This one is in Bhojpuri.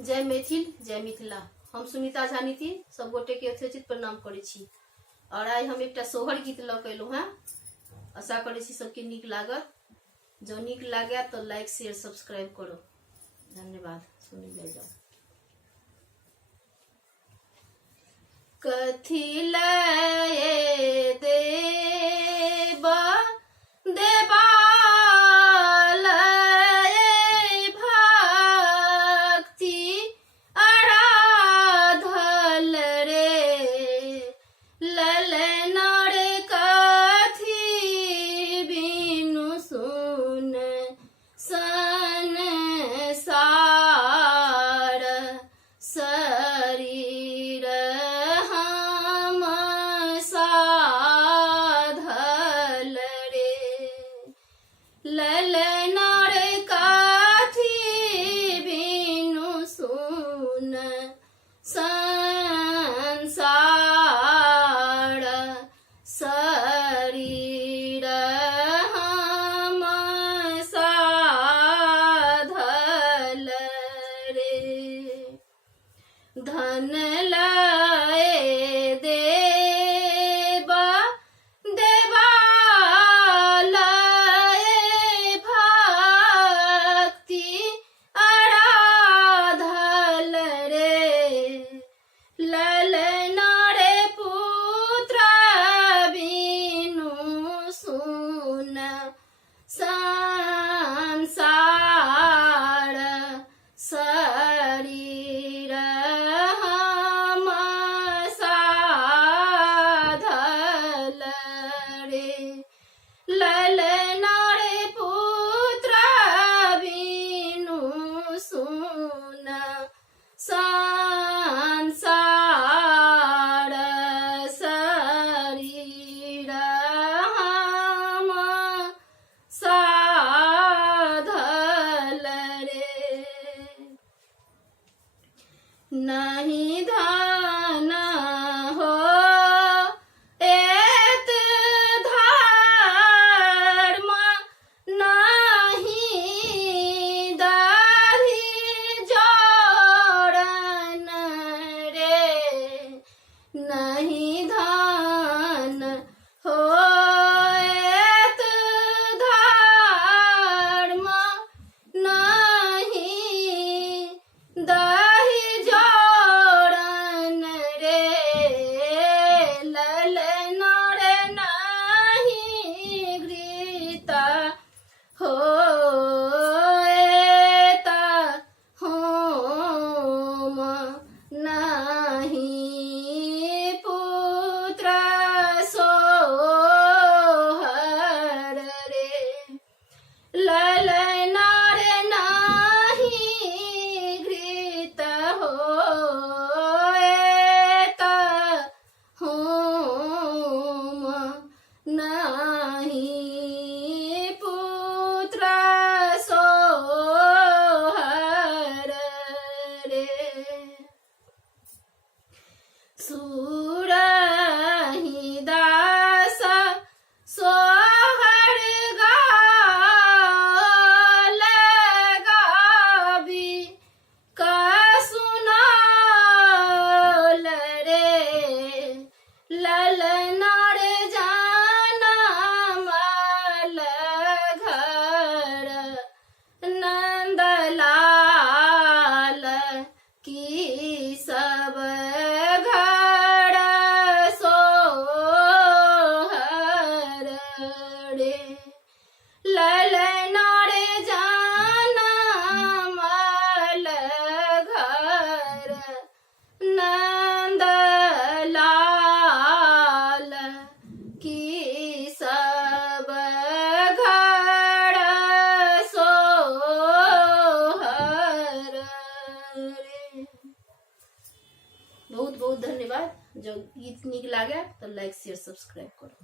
जय मैथिल जय मिथिला। हम सुनीता झा नीति सब गोटे के यथोचित प्रणाम करै छी। और आई हम एक सोहर गीत लऽ के एलहुँ हैं। आशा करै छी सबके नीक लागत। जो नीक लागे तो लाइक शेयर सब्सक्राइब करो। धन्यवाद। सुनी जाओ। कथी लए देबा देबा धन लाए देबा देबा लाए भक्ति आराधल रे ललन रे पुत्र बिनु सुन संसार शरीर ललन रे पुत्र बिनु सुन संसार शरीर हम साधल रे नहीं धन हो नहीं धान हो धर्म नहीं दही जोड़न रे ललन रे नहीं घृता हो होम नहीं ललन रे नाही घृत हो होम नाही पुत्र सोहर रे सुरहि दास सोहर ललन रे जानमल घर नंदलाल की सब घर सोहर रे ललन रे जानमल घर नंदलाल की सब घर सोहर रे। बहुत बहुत धन्यवाद। जो गीत नीक लागे तो लाइक शेयर सब्सक्राइब करो।